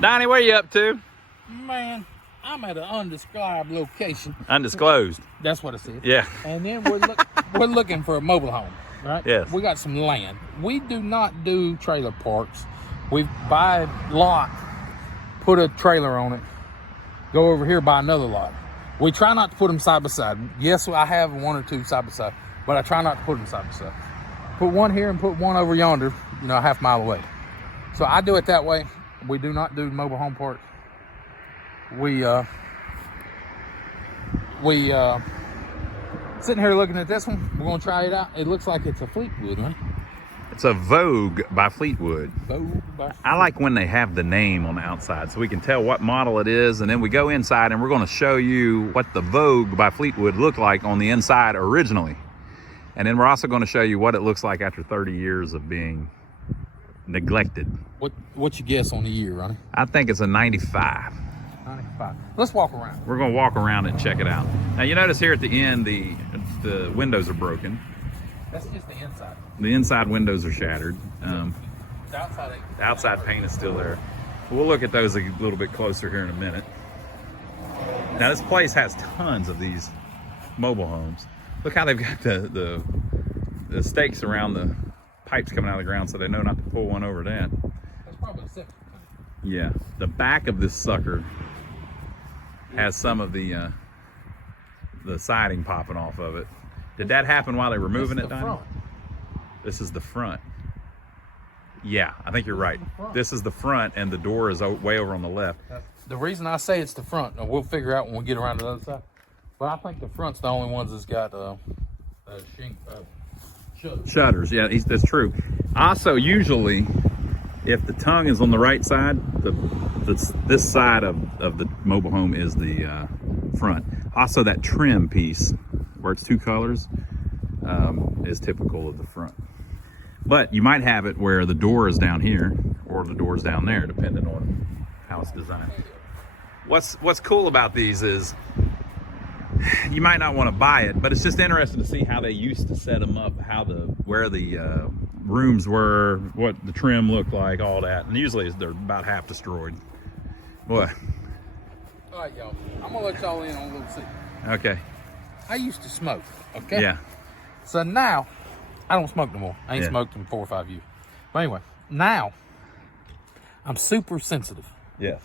Donnie, where you up to? Man, I'm at an undescribed location. Undisclosed. That's what it says. Yeah. And then we're looking for a mobile home, right? Yes. We got some land. We do not do trailer parks. We buy a lot, put a trailer on it, go over here, buy another lot. We try not to put them side by side. Yes, I have one or two side by side, but I try not to put them side by side. Put one here and put one over yonder, a half mile away. So I do it that way. We do not do mobile home parks. We sitting here looking at this one. We're gonna try it out. It looks like it's a Fleetwood, right? It's a VOGUE by Fleetwood. Vogue by Fleetwood. I like when they have the name on the outside so we can tell what model it is, and then we go inside and we're going to show you what the VOGUE by Fleetwood looked like on the inside originally. And then we're also going to show you what it looks like after 30 years of being neglected. What you guess on the year, Ronnie? I think it's a 95. 95. Let's walk around. We're going to walk around and check it out. Now you notice here at the end the windows are broken. That's just the inside. The inside windows are shattered. The outside. The outside paint is still there. We'll look at those a little bit closer here in a minute. Now this place has tons of these mobile homes. Look how they've got the stakes around the pipes coming out of the ground so they know not to pull one over that. That's probably septic. Yeah, the back of this sucker has some of the siding popping off of it. Did that happen while they were moving it, Donnie? This is the front. Yeah, I think you're right. This is the front, and the door is way over on the left. The reason I say it's the front, and we'll figure out when we get around to the other side, but I think the front's the only ones that's got shutters. Shutters, yeah, that's true. Also, usually, if the tongue is on the right side, this side of the mobile home is the front. Also, that trim piece, where it's two colors, is typical of the front. But you might have it where the door is down here or the door is down there, depending on how it's designed. What's cool about these is you might not want to buy it, but it's just interesting to see how they used to set them up, where the rooms were, what the trim looked like, all that. And usually they're about half destroyed. What? All right, y'all. I'm gonna let y'all in on a little secret. Okay. I used to smoke. Okay. Yeah. So now, I don't smoke no more. I ain't smoked in 4 or 5 years. But anyway, now I'm super sensitive Yeah.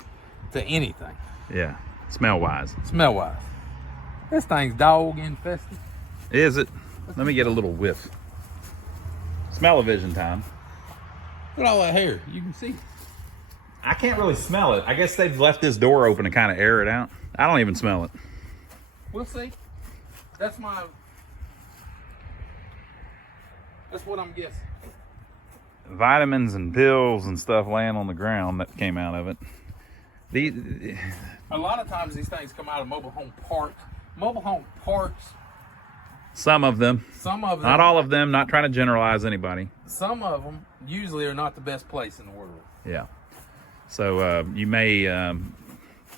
to anything, Yeah. Smell wise. smell wise. This thing's dog infested. Is it? Let me get a little whiff. Smell-o-vision time. Look at all that hair. You can see. I can't really smell it. I guess they've left this door open to kind of air it out. I don't even smell it. We'll see. That's what I'm guessing. Vitamins and pills and stuff laying on the ground that came out of it. A lot of times these things come out of mobile home parks. Mobile home parks, Some of them. not Not all of them. Not trying to generalize anybody. Some of them usually are not the best place in the world. Yeah. So you may have.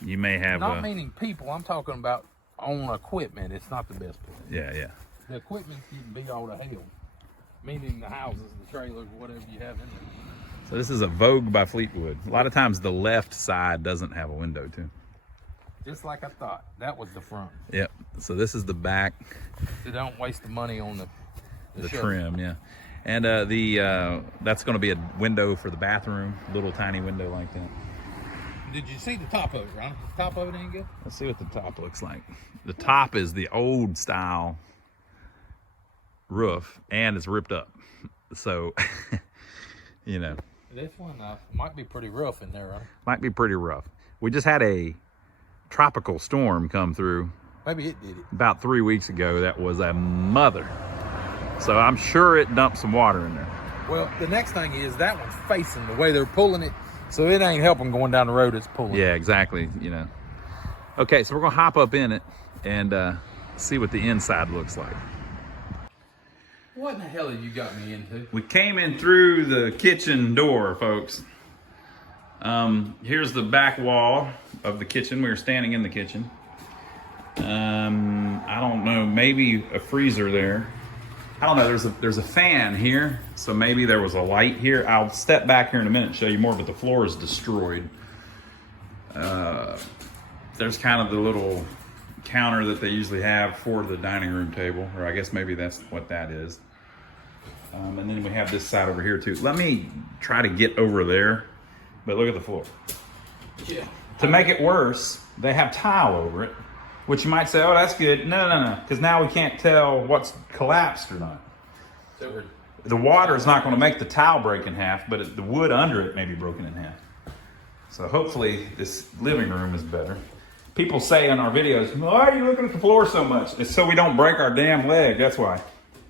Not meaning people. I'm talking about on equipment. It's not the best place. Yeah. The equipment can be all to hell. Meaning the houses, the trailers, whatever you have in there. So this is a VOGUE by Fleetwood. A lot of times the left side doesn't have a window too. Just like I thought. That was the front. Yep. So this is the back. So don't waste the money on the Trim, yeah. And that's going to be a window for the bathroom, little tiny window like that. Did you see the top of it, Ron? The top of it ain't good? Let's see what the top looks like. The top is the old style roof, and it's ripped up. So, This one might be pretty rough in there, Ron. might be pretty rough. We just had a tropical storm come through Maybe it did it. about 3 weeks ago. That was a mother. So I'm sure it dumped some water in there. Well, the next thing is that one's facing the way they're pulling it, so it ain't helping going down the road it's pulling. Yeah, exactly. Okay, so we're gonna hop up in it and see what the inside looks like. What in the hell have you got me into? We came in through the kitchen door, folks. Here's the back wall of the kitchen. We were standing in the kitchen. I don't know, maybe a freezer there. I don't know, there's a fan here, so maybe there was a light here. I'll step back here in a minute and show you more, but the floor is destroyed. There's kind of the little counter that they usually have for the dining room table, or I guess maybe that's what that is. And then we have this side over here too. Let me try to get over there, but look at the floor. Yeah. To make it worse, they have tile over it, which you might say, oh, that's good. No, because now we can't tell what's collapsed or not. The water is not going to make the tile break in half, but the wood under it may be broken in half. So hopefully this living room is better. People say in our videos, why are you looking at the floor so much? It's so we don't break our damn leg, that's why.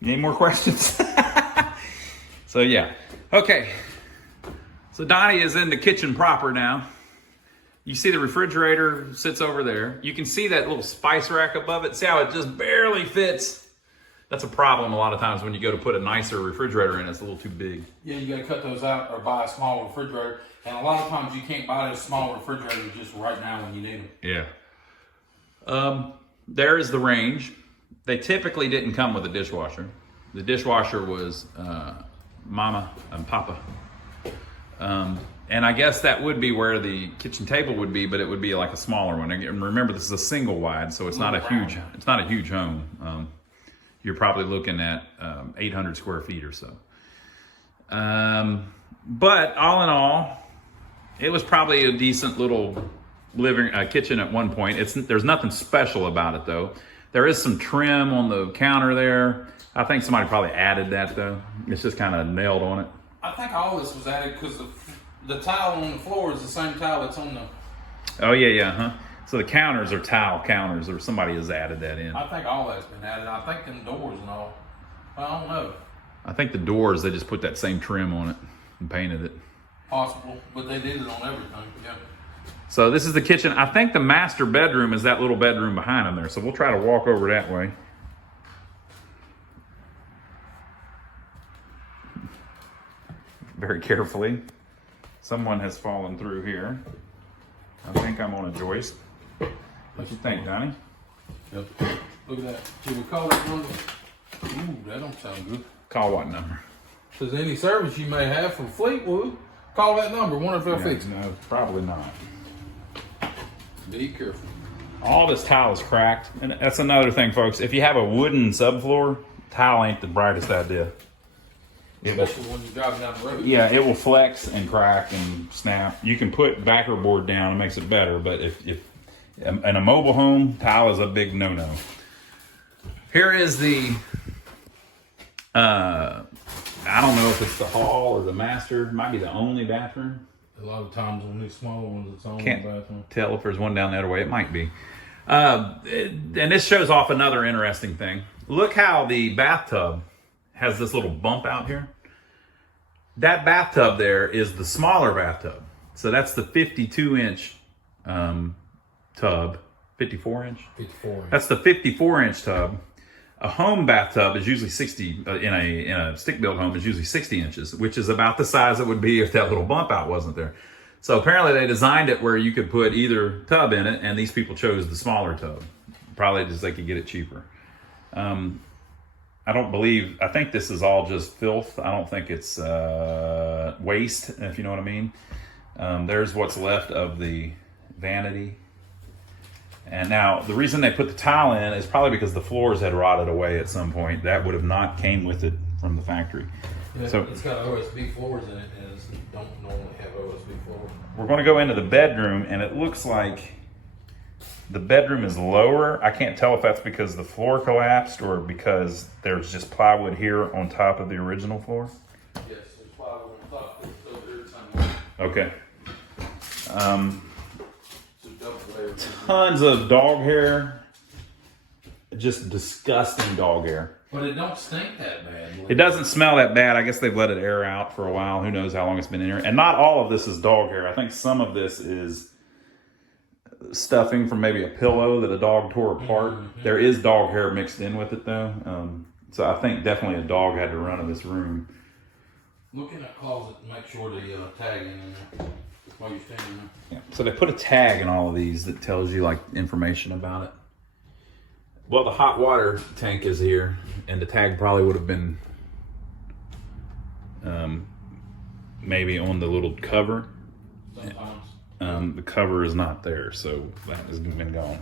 Any more questions? So yeah, okay. So Donnie is in the kitchen proper now. You see the refrigerator sits over there. You can see that little spice rack above it. See how it just barely fits? That's a problem a lot of times when you go to put a nicer refrigerator in, it's a little too big. Yeah, you gotta cut those out or buy a small refrigerator. And a lot of times you can't buy those small refrigerators just right now when you need them. Yeah. There is the range. They typically didn't come with a dishwasher. The dishwasher was Mama and Papa. And I guess that would be where the kitchen table would be, but it would be like a smaller one. And remember, this is a single wide, so it's not a huge home. You're probably looking at 800 square feet or so. But all in all, it was probably a decent little kitchen at one point. There's nothing special about it though. There is some trim on the counter there. I think somebody probably added that though. It's just kind of nailed on it. I think all this was added because the tile on the floor is the same tile that's on the... Oh yeah, huh? So the counters are tile counters, or somebody has added that in. I think all that's been added. I think them doors and all. I don't know. I think the doors, they just put that same trim on it and painted it. Possible, but they did it on everything, yeah. So this is the kitchen. I think the master bedroom is that little bedroom behind them there. So we'll try to walk over that way. Very carefully. Someone has fallen through here. I think I'm on a joist. What you think, Donnie? Yep. Look at that. Should we call that number? Ooh, that don't sound good. Call what number? If there's any service you may have from Fleetwood, call that number. Wonder if they'll fix it. No, probably not. Be careful. All this tile is cracked. And that's another thing, folks. If you have a wooden subfloor, tile ain't the brightest idea. Especially when you're driving down the road. Yeah, it will flex and crack and snap. You can put backer board down, it makes it better, but if in a mobile home, tile is a big no-no. Here is the, I don't know if it's the hall or the master. It might be the only bathroom. A lot of times on these smaller ones, it's only Can't bathroom. tell if there's one down the other way. It might be. And this shows off another interesting thing. Look how the bathtub has this little bump out here. That bathtub there is the smaller bathtub. So that's the 52-inch tub. 54-inch? 54. That's the 54-inch tub. A home bathtub is usually 60, in a stick-built home is usually 60 inches, which is about the size it would be if that little bump out wasn't there. So apparently they designed it where you could put either tub in it, and these people chose the smaller tub. Probably just they could get it cheaper. I think this is all just filth. I don't think it's waste, if you know what I mean. There's what's left of the vanity. And now the reason they put the tile in is probably because the floors had rotted away at some point. That would have not came with it from the factory. Yeah, so it's got OSB floors in it, and it don't normally have OSB floors. We're going to go into the bedroom, and it looks like the bedroom is lower. I can't tell if that's because the floor collapsed or because there's just plywood here on top of the original floor. Yes, there's plywood on top. It's over here somewhere. Okay. It's a double layer. Tons of dog hair. Just disgusting dog hair. But it don't stink that bad. It doesn't smell that bad. I guess they've let it air out for a while. Who knows how long it's been in here. And not all of this is dog hair. I think some of this is stuffing from maybe a pillow that a dog tore apart. Mm-hmm. There is dog hair mixed in with it though. So I think definitely a dog had to run in this room. Look in that closet and make sure the tag in there while you're standing there. Yeah. So they put a tag in all of these that tells you like information about it. Well, the hot water tank is here, and the tag probably would have been maybe on the little cover. Sometimes. The cover is not there, so that has been gone.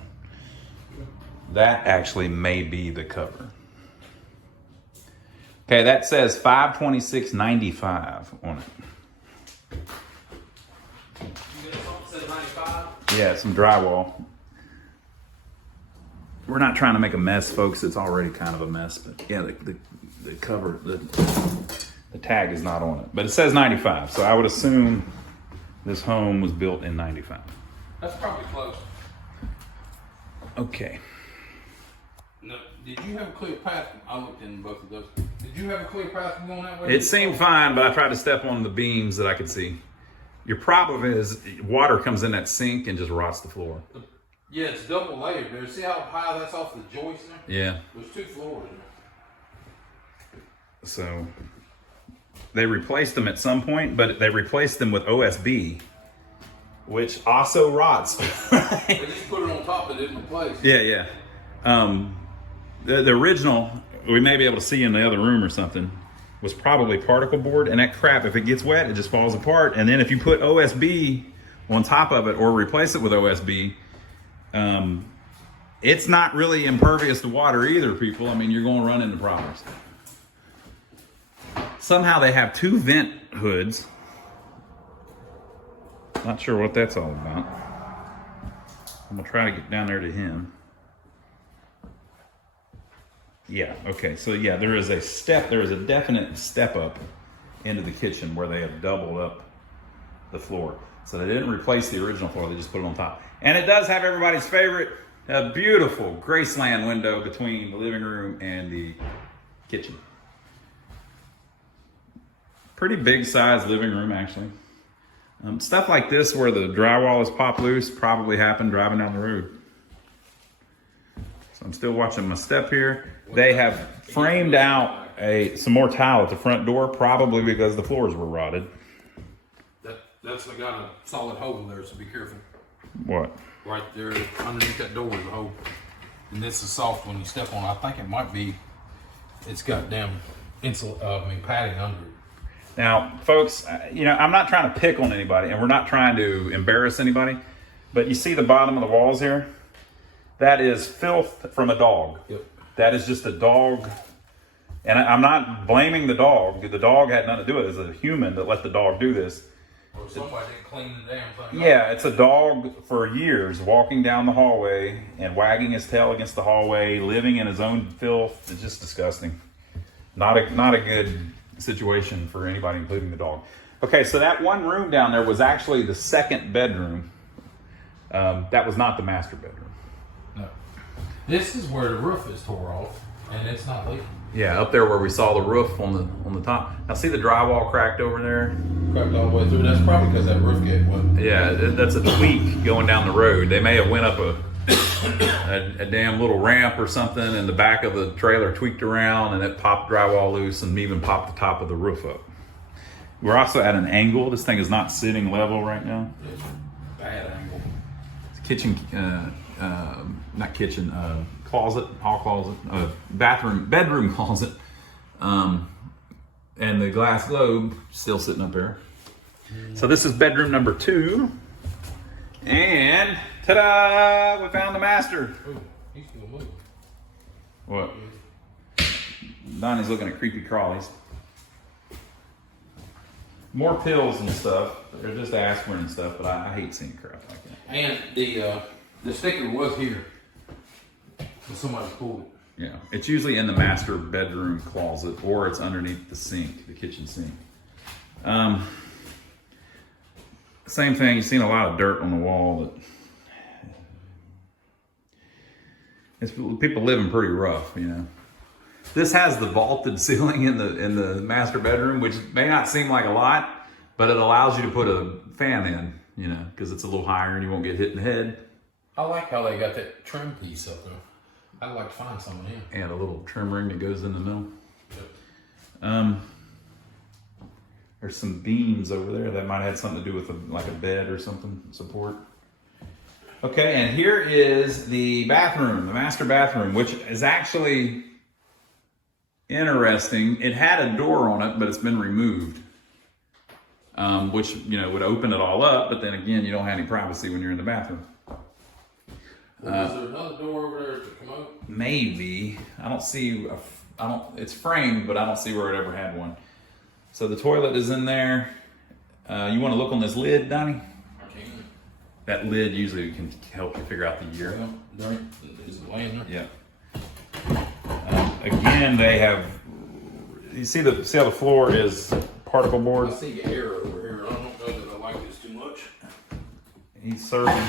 That actually may be the cover. Okay, that says $526.95 on it. Yeah, some drywall. We're not trying to make a mess, folks. It's already kind of a mess, but yeah, the cover, the tag is not on it, but it says 95. So I would assume this home was built in 95. That's probably close. Okay. No, did you have a clear path? I looked in both of those. Did you have a clear path going that way? It seemed fine, but I tried to step on the beams that I could see. Your problem is water comes in that sink and just rots the floor. Yeah, it's double layered there. See how high that's off the joist there? Yeah. There's 2 floors in there. So they replaced them at some point, but they replaced them with OSB, which also rots. They just put it on top of it in place. Yeah, yeah. The original, we may be able to see in the other room or something, was probably particle board, and that crap, if it gets wet, it just falls apart. And then if you put OSB on top of it or replace it with OSB, it's not really impervious to water either, people. I mean, you're going to run into problems. Somehow they have 2 vent hoods. Not sure what that's all about. I'm gonna try to get down there to him. Yeah, okay, so yeah, there is a definite step up into the kitchen where they have doubled up the floor. So they didn't replace the original floor, they just put it on top. And it does have everybody's favorite, a beautiful Graceland window between the living room and the kitchen. Pretty big size living room, actually. Stuff like this where the drywall is popped loose probably happened driving down the road. So I'm still watching my step here. They have framed out some more tile at the front door, probably because the floors were rotted. That's got a solid hole there, so be careful. What? Right there, underneath that door is a hole. And this is soft when you step on it. I think it might be, it's got padding under it. Now, folks, I'm not trying to pick on anybody, and we're not trying to embarrass anybody, but you see the bottom of the walls here? That is filth from a dog. Yep. That is just a dog. And I'm not blaming the dog. The dog had nothing to do with it. It's a human that let the dog do this. Or somebody didn't clean the damn thing. Yeah, it's a dog for years walking down the hallway and wagging his tail against the hallway, living in his own filth. It's just disgusting. Not a good situation for anybody, including the dog. Okay, so that one room down there was actually the second bedroom. That was not the master bedroom. No. This is where the roof is tore off, and it's not leaking. Yeah, up there where we saw the roof on the top. Now see the drywall cracked over there? Cracked all the way through. That's probably because that roof gave way. Yeah, that's a tweak going down the road. They may have went up a damn little ramp or something, and the back of the trailer tweaked around, and it popped drywall loose and even popped the top of the roof up. We're also at an angle. This thing is not sitting level right now. Bad angle. Kitchen, not kitchen, closet, hall closet, bedroom closet, and the glass globe still sitting up there. So this is bedroom number 2, and ta-da! We found the master. Ooh, he's still moving. What? Donnie's looking at creepy crawlies. More pills and stuff. They're just aspirin and stuff, but I hate seeing crap like that. And the sticker was here. So somebody pulled it. Yeah, it's usually in the master bedroom closet, or it's underneath the sink, the kitchen sink. Same thing, you've seen a lot of dirt on the wall. It's people living pretty rough, This has the vaulted ceiling in the master bedroom, which may not seem like a lot, but it allows you to put a fan in, because it's a little higher and you won't get hit in the head. I like how they got that trim piece up there. I'd like to find some in here. And a little trim ring that goes in the middle. Yep. There's some beams over there that might have something to do with like a bed or something, support. Okay, and here is the bathroom, the master bathroom, which is actually interesting. It had a door on it, but it's been removed. which, you know, would open it all up, but then again, you don't have any privacy when you're in the bathroom. Is there another door over there at the commode? Maybe. I don't see, it's framed, but I don't see where it ever had one. So the toilet is in there. You want to look on this lid, Donnie? I can. That lid usually can help you figure out the year. Well, is it laying there? Yeah. Again, they have, you see how the floor is particle board? I see air over here. I don't know that I like this too much. He's serving.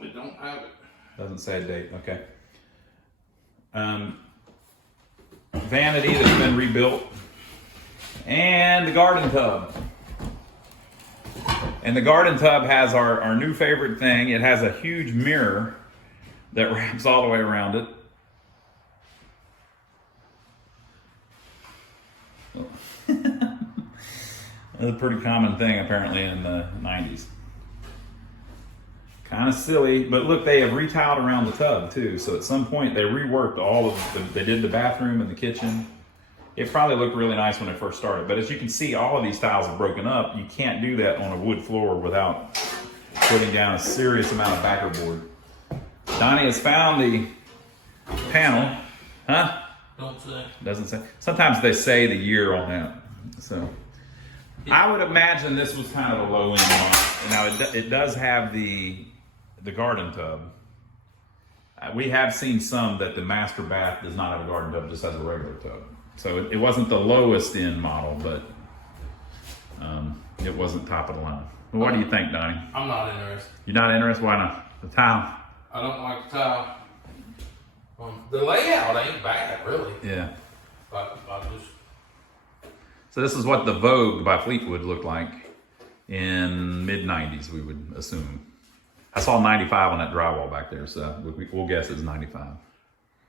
We don't have it. Doesn't say a date, okay. Vanity that's been rebuilt. And the garden tub. And the garden tub has our new favorite thing. It has a huge mirror that wraps all the way around it. That's a pretty common thing apparently in the 90s. Kind of silly, but look, they have retiled around the tub too. So at some point they reworked all of they did the bathroom and the kitchen. It probably looked really nice when it first started, but as you can see, all of these tiles are broken up. You can't do that on a wood floor without putting down a serious amount of backer board. Donnie has found the panel, huh? Don't say. Doesn't say. Sometimes they say the year on that. So I would imagine this was kind of a low end one. Now it does have the garden tub. We have seen some that the master bath does not have a garden tub, just has a regular tub. So it wasn't the lowest end model, but it wasn't top of the line. What do you think, Donnie? I'm not interested. You're not interested? Why not? The tile? I don't like the tile. The layout ain't bad, really. Yeah. But I just... So this is what the Vogue by Fleetwood looked like in mid-90s, we would assume. I saw 95 on that drywall back there, so we'll guess it's 95.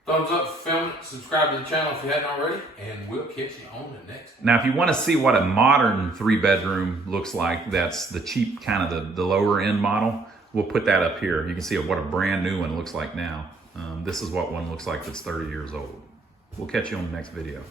Thumbs up for filming, subscribe to the channel if you hadn't already, and we'll catch you on the next one. Now, if you want to see what a modern 3-bedroom looks like, that's the cheap, kind of the lower end model, we'll put that up here. You can see what a brand new one looks like now. This is what one looks like that's 30 years old. We'll catch you on the next video.